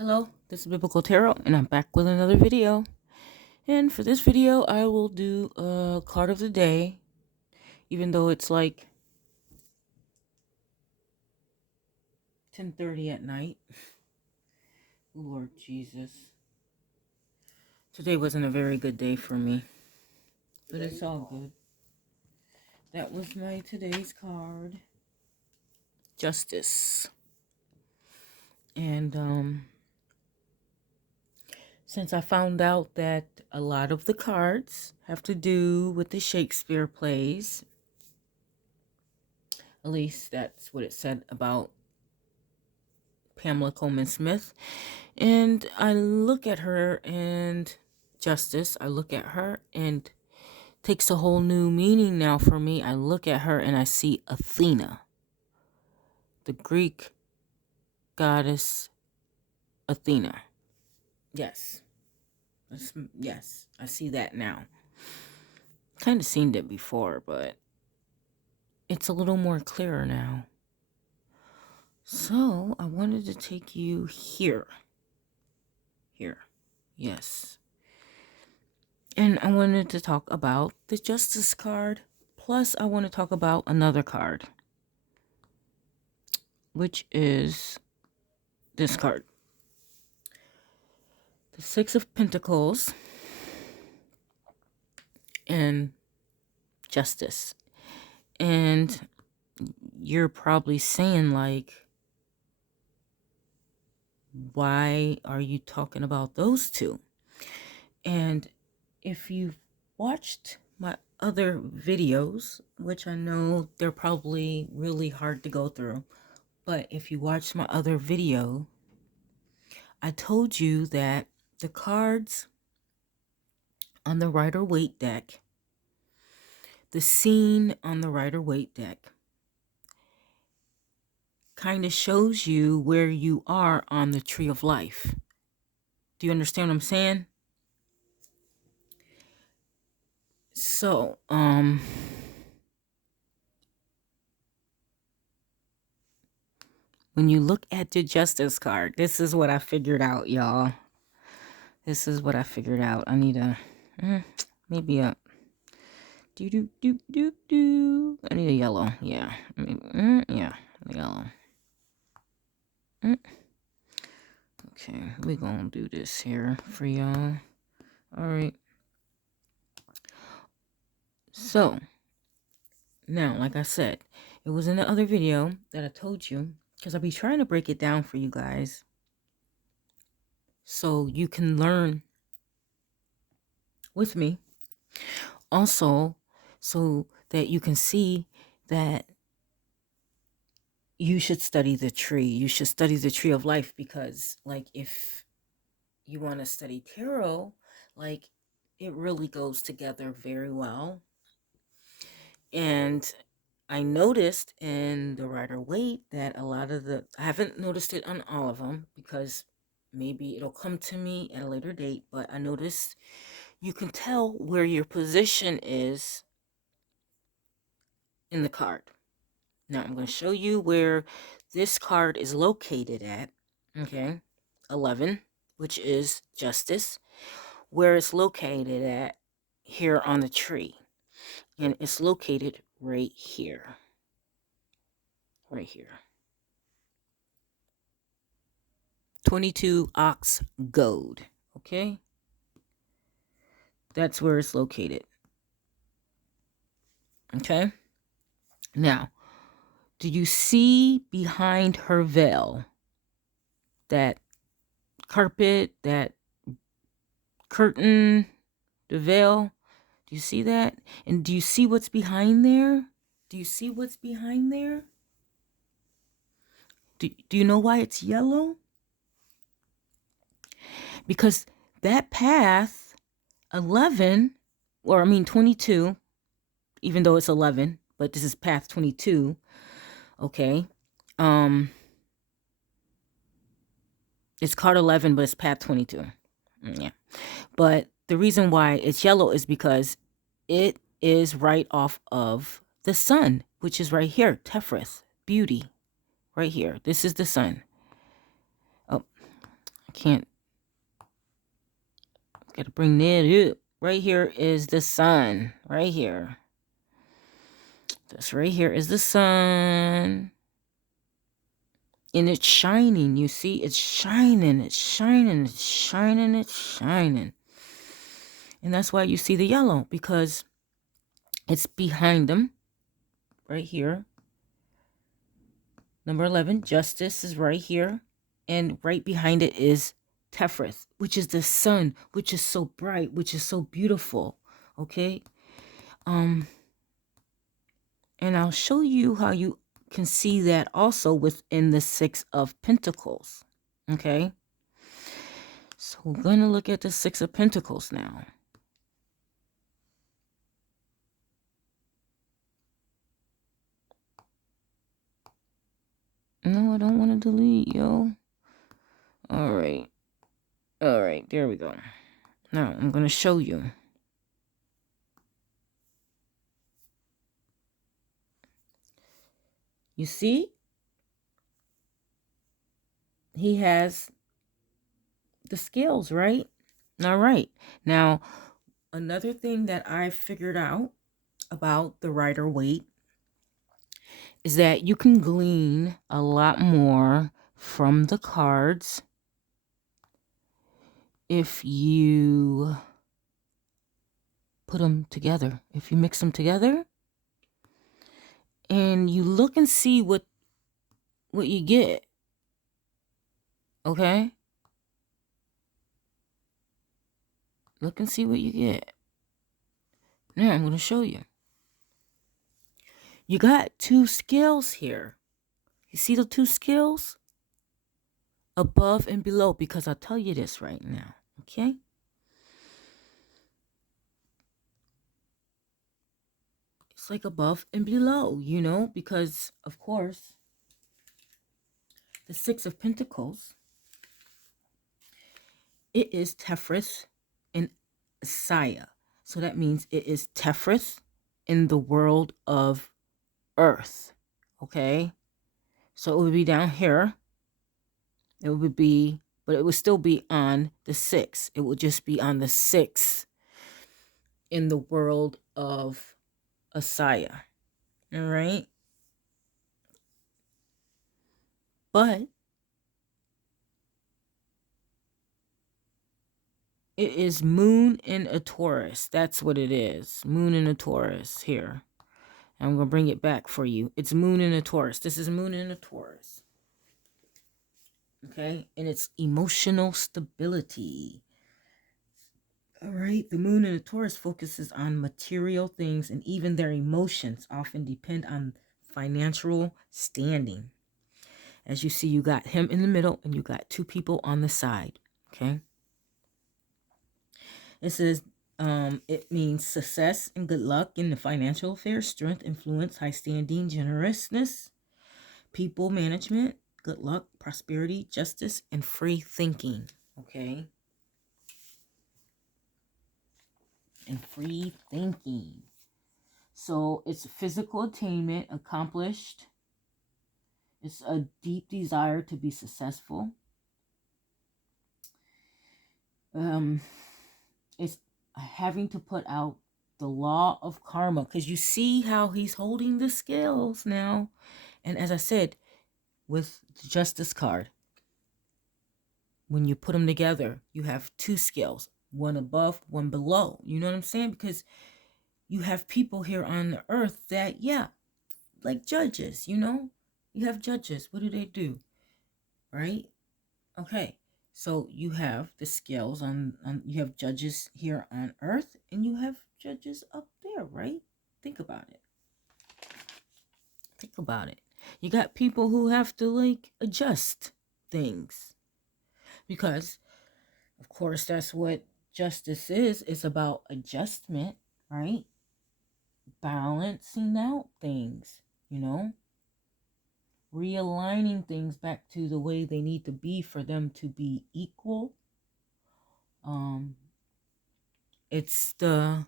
Hello, this is Biblical Tarot, and I'm back with another video. And for this video, I will do a card of the day, even though it's like 10:30 at night. Lord Jesus. Today wasn't a very good day for me, but it's all good. That was my today's card. Justice. And, since I found out that a lot of the cards have to do with the Shakespeare plays, at least that's what it said about Pamela Coleman Smith, and I look at her and Justice, I look at her and takes a whole new meaning now for me. I look at her and I see Athena, the Greek goddess Athena. Yes. Yes, I see that now. Kind of seen it before, but it's a little more clearer now. So I wanted to take you here. Yes. And I wanted to talk about the Justice card. Plus, I want to talk about another card, which is this card. The Six of Pentacles and Justice. And you're probably saying, like, why are you talking about those two? And if you've watched my other videos, which I know they're probably really hard to go through, but if you watched my other video, I told you that the cards on the Rider-Waite deck, the scene on the Rider-Waite deck, kind of shows you where you are on the tree of life. Do you understand what I'm saying? So, when you look at the Justice card, this is what I figured out, y'all. This is what I figured out. I need a, maybe a, I need a yellow. Yeah. Yeah, yellow. Okay, we're gonna do this here for y'all. All right. So, now, like I said, it was in the other video that I told you, because I'll be trying to break it down for you guys so you can learn with me. Also, so that you can see that you should study the tree. You should study the tree of life, because, like, if you want to study tarot, like, it really goes together very well. And I noticed in the Rider-Waite that a lot of I haven't noticed it on all of them, because maybe it'll come to me at a later date, but I noticed you can tell where your position is in the card. Now I'm going to show you where this card is located at. Okay, 11, which is Justice, where it's located at here on the tree. And it's located right here. Right here. 22 ox goad. Okay? That's where it's located. Okay? Now, do you see behind her veil that carpet, that curtain, the veil? Do you see that? And do you see what's behind there? Do you see what's behind there? Do you know why it's yellow? Because that path, 11, or I mean 22, even though it's 11, but this is path 22, okay? It's card 11, but it's path 22. Yeah. But the reason why it's yellow is because it is right off of the sun, which is right here, Tefrith, beauty, right here. This is the sun. Oh, I can't, gotta bring that up. Right here is the sun. Right here. This right here is the sun. And it's shining. You see, it's shining. It's shining. It's shining. It's shining. And that's why you see the yellow, because it's behind them. Right here. Number 11, justice is right here. And right behind it is Tefrith, which is the sun, which is so bright, which is so beautiful. Okay? And I'll show you how you can see that also within the Six of Pentacles. Okay? So we're going to look at the Six of Pentacles now. No, I don't want to delete, yo. All right. All right, there we go. Now, I'm going to show you. You see? He has the skills, right? All right. Now, another thing that I figured out about the Rider-Waite is that you can glean a lot more from the cards if you put them together. If you mix them together and you look and see what you get. Okay? Look and see what you get. Now I'm going to show you. You got two scales here. You see the two scales? Above and below, because I'll tell you this right now. Okay? It's like above and below, you know, because, of course, the Six of Pentacles, it is Tefrith and Saya. So that means it is Tefrith in the world of Earth. Okay? So it would be down here. It would be, but it would still be on the 6. It would just be on the 6 in the world of Asaya. All right? But it is Moon in a Taurus. That's what it is. Moon in a Taurus here. I'm going to bring it back for you. It's Moon in a Taurus. This is Moon in a Taurus. Okay? And it's emotional stability. All right? The Moon in a Taurus focuses on material things, and even their emotions often depend on financial standing. As you see, you got him in the middle, and you got two people on the side. Okay? It says, it means success and good luck in the financial affairs, strength, influence, high standing, generousness, people management, good luck, prosperity, justice, and free thinking. Okay? And free thinking. So it's physical attainment accomplished. It's a deep desire to be successful. It's having to put out the law of karma, because you see how he's holding the scales now. And as I said, with the justice card, when you put them together, you have two scales, one above, one below. You know what I'm saying? Because you have people here on the earth that, yeah, like judges, you know? You have judges. What do? Right? Okay. So you have the scales on you have judges here on earth, and you have judges up there, right? Think about it. Think about it. You got people who have to like adjust things, because of course that's what justice is. It's about adjustment, right? Balancing out things, you know? Realigning things back to the way they need to be for them to be equal. It's the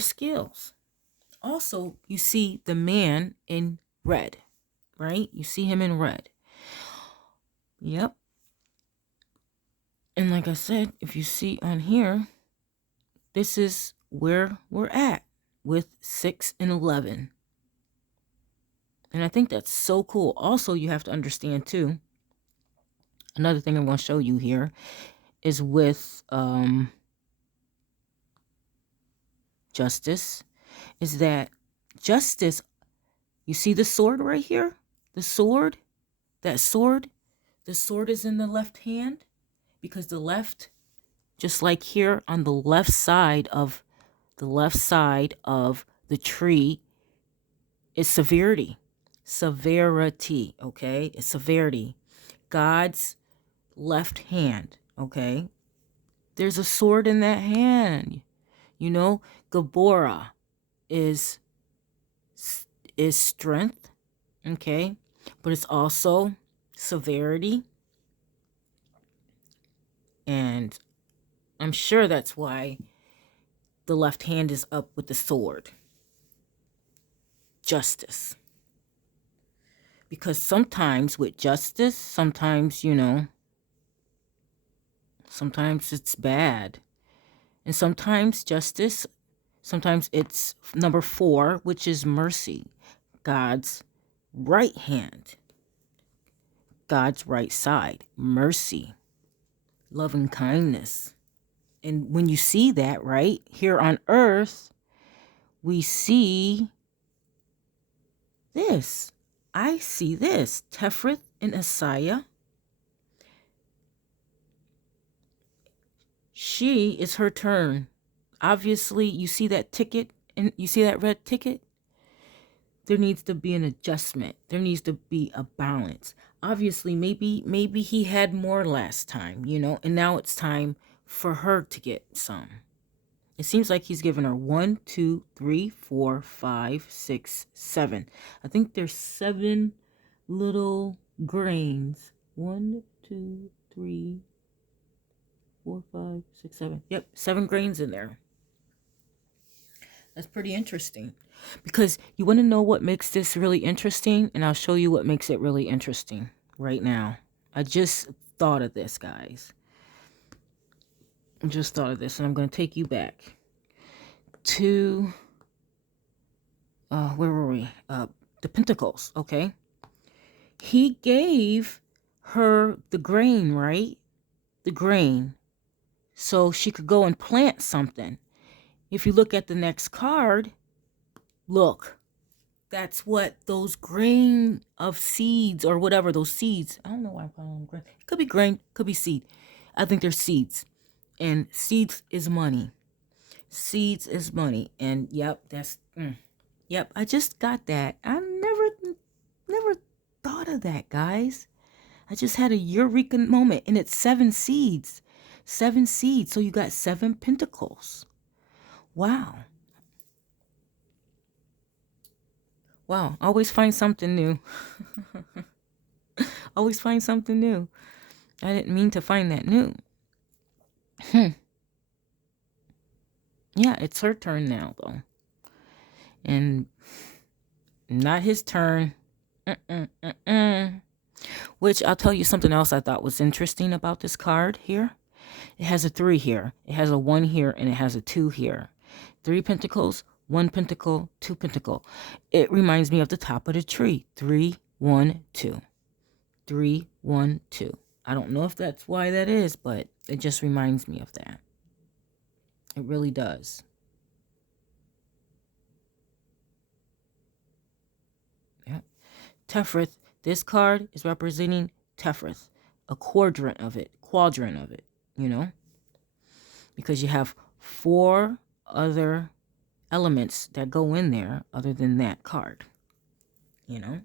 skills. Also, you see the man in red, right? You see him in red. Yep. And like I said, if you see on here, this is where we're at with 6 and 11. And I think that's so cool. Also, you have to understand too, another thing I'm going to show you here is with justice, is that justice, you see the sword right here? The sword, the sword is in the left hand, because the left, just like here on the left side of the tree, is severity. Severity, okay? It's severity. God's left hand, okay? There's a sword in that hand. You know, Gabora is strength, okay? But it's also severity. And I'm sure that's why the left hand is up with the sword. Justice. Because sometimes with justice, sometimes, you know, sometimes it's bad. And sometimes justice, sometimes it's number 4, which is mercy. God's right hand. God's right side. Mercy. Loving kindness. And when you see that, right, here on earth, we see this. I see this. Tephrith and Asaya. She is her turn. Obviously, you see that ticket, and you see that red ticket? There needs to be an adjustment. There needs to be a balance. Obviously, maybe he had more last time, you know, and now it's time for her to get some. It seems like he's given her 1, 2, 3, 4, 5, 6, 7. I think there's 7 little grains. 1, 2, 3, 4, 5, 6, 7. Yep, 7 grains in there. That's pretty interesting. Because you want to know what makes this really interesting, and I'll show you what makes it really interesting right now. I just thought of this, guys. I just thought of this, and I'm going to take you back to where were we? The pentacles, okay? He gave her the grain, right? The grain. So she could go and plant something. If you look at the next card, look. That's what those grain of seeds or whatever, those seeds. I don't know why I'm calling them grain. It could be grain, could be seed. I think they're seeds. And seeds is money. Seeds is money. And yep, that's... Yep, I just got that. I never thought of that, guys. I just had a eureka moment, and it's 7 seeds. 7 seeds. So you got 7 pentacles. Wow. Wow. Always find something new. Always find something new. I didn't mean to find that new. Yeah, it's her turn now, though. And not his turn. Which I'll tell you something else I thought was interesting about this card here. It has a 3 here. It has a 1 here, and it has a 2 here. 3 pentacles, 1 pentacle, 2 pentacle. It reminds me of the top of the tree. 3, 1, 2. 3, 1, 2. I don't know if that's why that is, but it just reminds me of that. It really does. Yeah. Tephrith. This card is representing Tephrith. A quadrant of it, you know? Because you have 4 other elements that go in there other than that card, you know?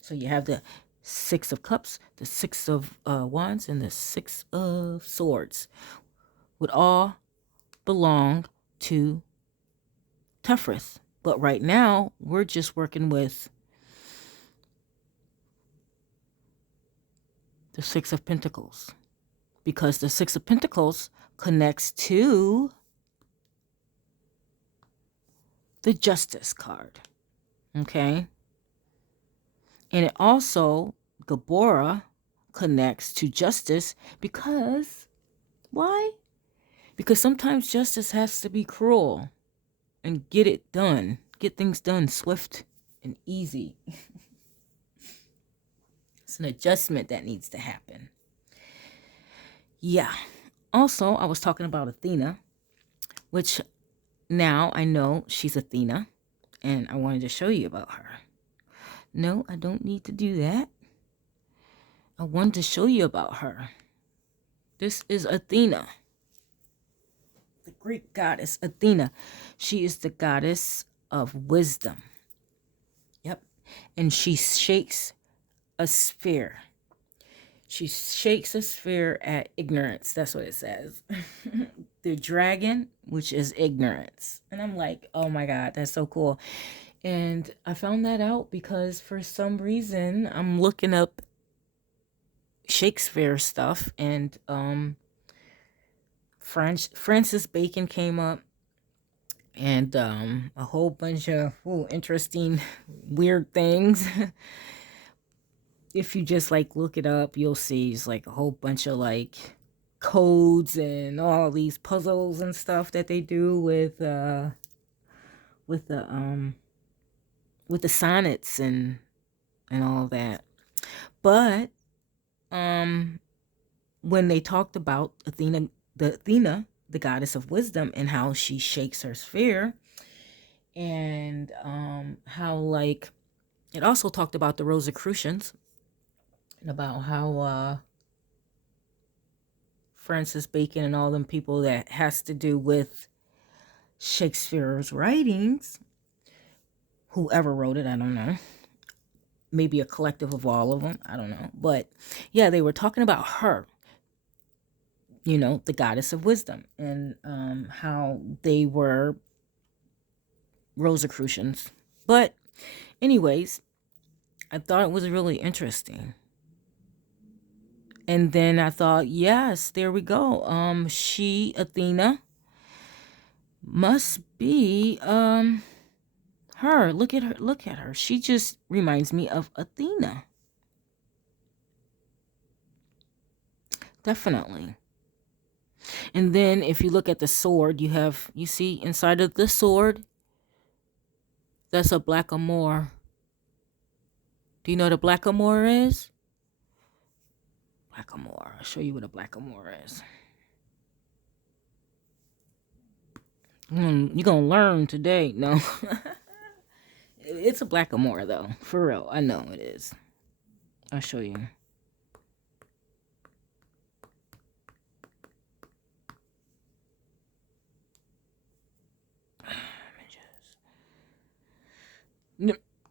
So you have the 6 of cups, the 6 of wands, and the 6 of swords would all belong to Tephrith. But right now, we're just working with the 6 of Pentacles, because the 6 of Pentacles connects to the Justice card, okay? And it also, Gabora, connects to justice because, why? Because sometimes justice has to be cruel and get it done. Get things done swift and easy. It's an adjustment that needs to happen. Yeah. Also, I was talking about Athena, which now I know she's Athena, and I wanted to show you about her. No, I don't need to do that. I wanted to show you about her. This is Athena, the Greek goddess Athena. She is the goddess of wisdom. Yep. And she shakes a sphere. She shakes a sphere at ignorance. That's what it says. The dragon, which is ignorance. And I'm like, oh my God, that's so cool. And I found that out because for some reason I'm looking up Shakespeare stuff, and Francis Bacon came up, and a whole bunch of interesting, weird things. If you just like look it up, you'll see it's like a whole bunch of like codes and all these puzzles and stuff that they do with the sonnets and all that. But when they talked about Athena, the goddess of wisdom, and how she shakes her sphere, and how like it also talked about the Rosicrucians, and about how Francis Bacon and all them people that has to do with Shakespeare's writings, whoever wrote it, I don't know, maybe a collective of all of them, I don't know, but yeah, they were talking about her, you know, the goddess of wisdom, and how they were Rosicrucians. But anyways, I thought it was really interesting. And then I thought, yes, there we go. She, Athena, must be her. Look at her. She just reminds me of Athena. Definitely. And then if you look at the sword, you see inside of the sword, that's a blackamoor. Do you know what a blackamoor is? Blackamoor. I'll show you what a blackamoor is. You're gonna learn today. No. It's a blackamoor though. For real. I know it is. I'll show you.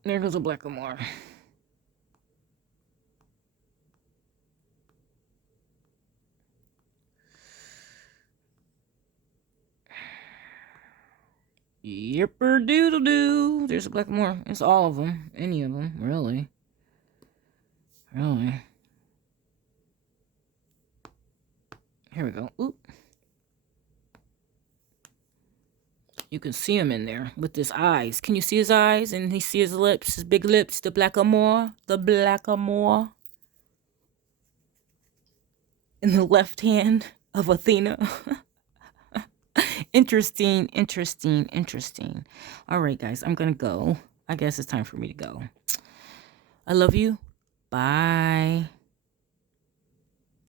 There goes a blackamoor. Yipper doodle doo. There's a blackamoor. It's all of them. Any of them, really. Really. Here we go. Oop. You can see him in there with his eyes. Can you see his eyes? And he see his lips, his big lips. The blackamoor. The blackamoor. In the left hand of Athena. Interesting. All right, guys, I'm gonna go. I guess it's time for me to go. I love you. Bye.